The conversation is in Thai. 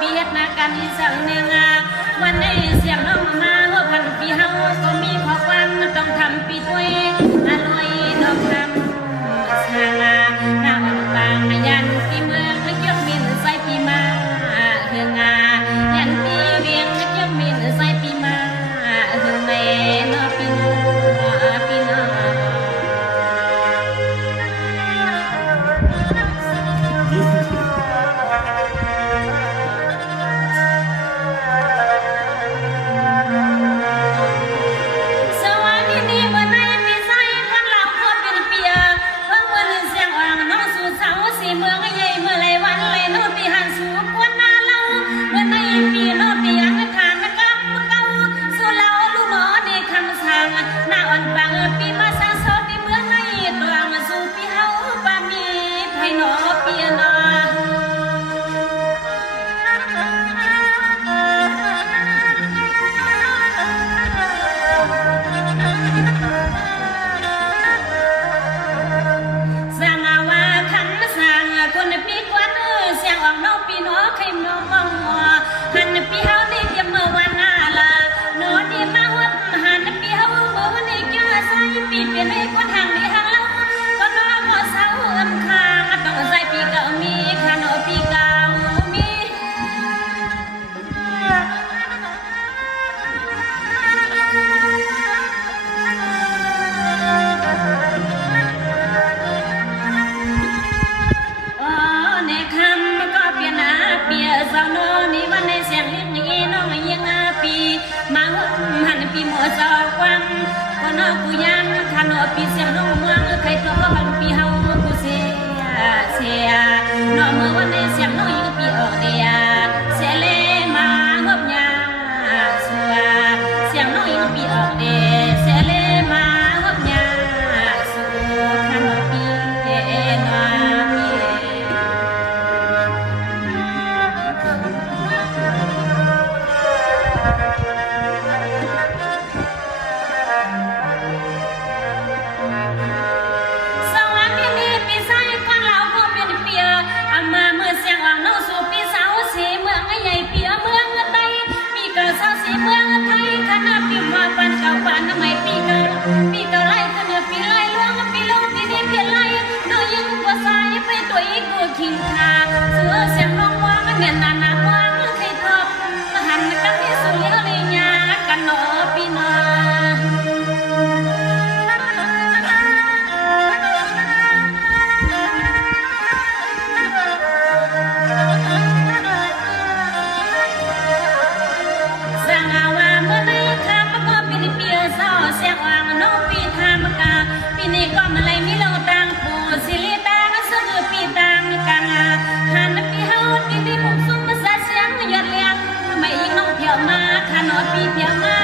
ปีเฮ็ดนาการอีสังเนืองวันในเสียงน้องมาเมื่อพันปีเฮาก็มีข้อความต้องทำปีด้วยอร่อยดอกคำสร้างหน้าวันกลางยันปีเมืองเกี่ยวบินใส่ปีมาเฮืองยันปีเวียงเกี่ยวบินใส่ปีมาเฮืองแม่นอปีนอปีนอกูยังขันอปีเสียงน้องเมืองใครตัวพันปีเฮากูเสียน้องเมืองวันในเสียงน้องยิงปีออกเดียเสียเลมาเงบยาสัวเสียงน้องยิงปีออกเดียเสียเลมาเงบยาสัวขันอปีนอปีปีเก่าไล่ก็เนื้อปีไล่ล้วงปีลงปีนี้เพี้ยนไล่น้องยังกว่าสายไปตัวอีกกูขิงขาเสือเสียงร้องว่างเนียนนานว่างใครทบหันกันที่สุเลี้ยวเลยยากันหนอปีนอนี่ก็มาเลยมีเราต่างปูสิลิตางสุดปีต่างกันหันปีเฮาปีที่มุ่งสุ่มมาเสียงยอดเลี้ยงไม่ยิงน้องเพียวมาขนอปีเพียวมา